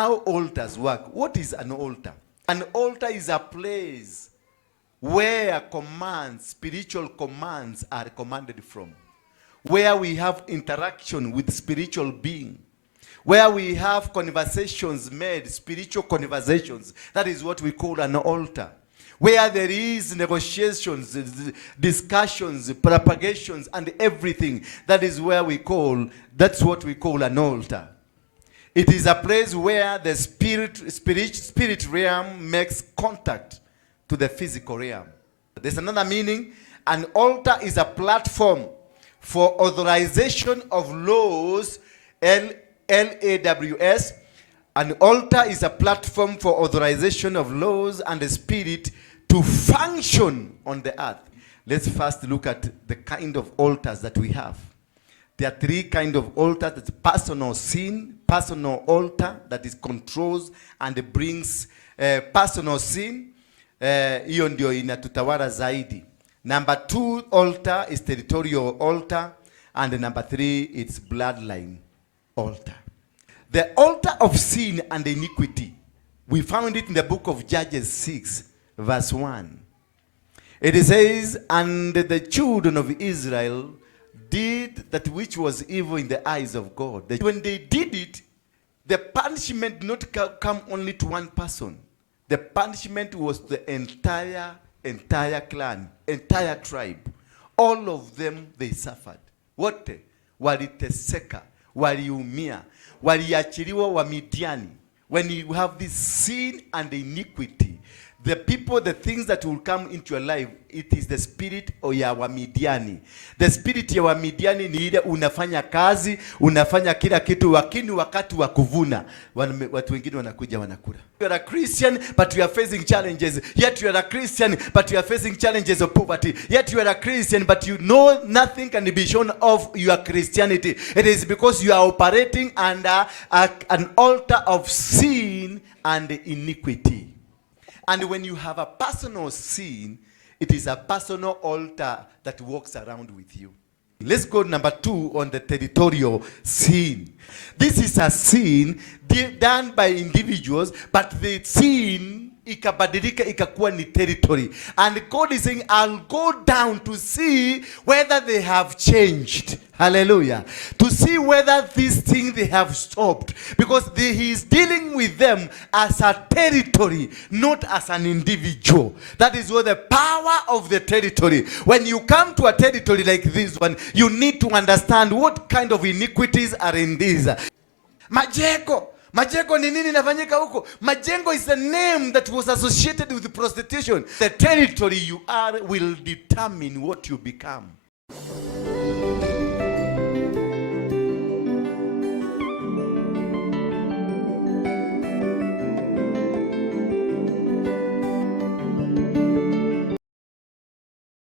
how altars work. What is an altar? An altar is a place where commands, spiritual commands are commanded from. Where we have interaction with spiritual being. Where we have conversations made, spiritual conversations. That is what we call an altar. Where there is negotiations, discussions, propagations, and everything. That is where that's what we call an altar. It is a place where the spirit realm makes contact to the physical realm. There's another meaning. An altar is a platform for authorization of laws, LAWS. An altar is a platform for authorization of laws and the spirit to function on the earth. Let's first look at the kind of altars that we have. There are three kinds of altars. That's personal sin, personal altar that is controls and brings personal sin. Hiyo ndio inatutawala zaidi. Number 2 altar is territorial altar. And number 3, it's bloodline altar. The altar of sin and iniquity, we found it in the book of Judges 6, verse 1. It says, and the children of Israel did that which was evil in the eyes of God. When they did it, the punishment did not come only to one person. The punishment was the entire clan, entire tribe. All of them, they suffered. Wote waliteseka, waliumia, waliachiliwa wa Midiani. When you have this sin and iniquity, the people, the things that will come into your life, it is the spirit ya Wamidiani. The spirit ya Wamidiani ni ile unafanya kazi, unafanya kila kitu, lakini wakati wa kuvuna watu wengine wanakuja wanakula. You are a Christian but you are facing challenges. Yet you are a Christian but you are facing challenges of poverty. Yet you are a Christian but you know nothing can be shown of your Christianity. It is because you are operating under an altar of sin and iniquity. And when you have a personal sin, it is a personal altar that walks around with you. Let's go number 2 on the territorial sin. This is a sin done by individuals, but the sin ikabadilika ikakuwa ni territory. And God is saying, I'll go down to see whether they have changed. Hallelujah. To see whether this thing they have stopped. Because he is dealing with them as a territory, not as an individual. That is what the power of the territory. When you come to a territory like this one, you need to understand what kind of iniquities are in this. Majengo ni nini inafanyika huko? Majengo is a name that was associated with prostitution. The territory you are will determine what you become.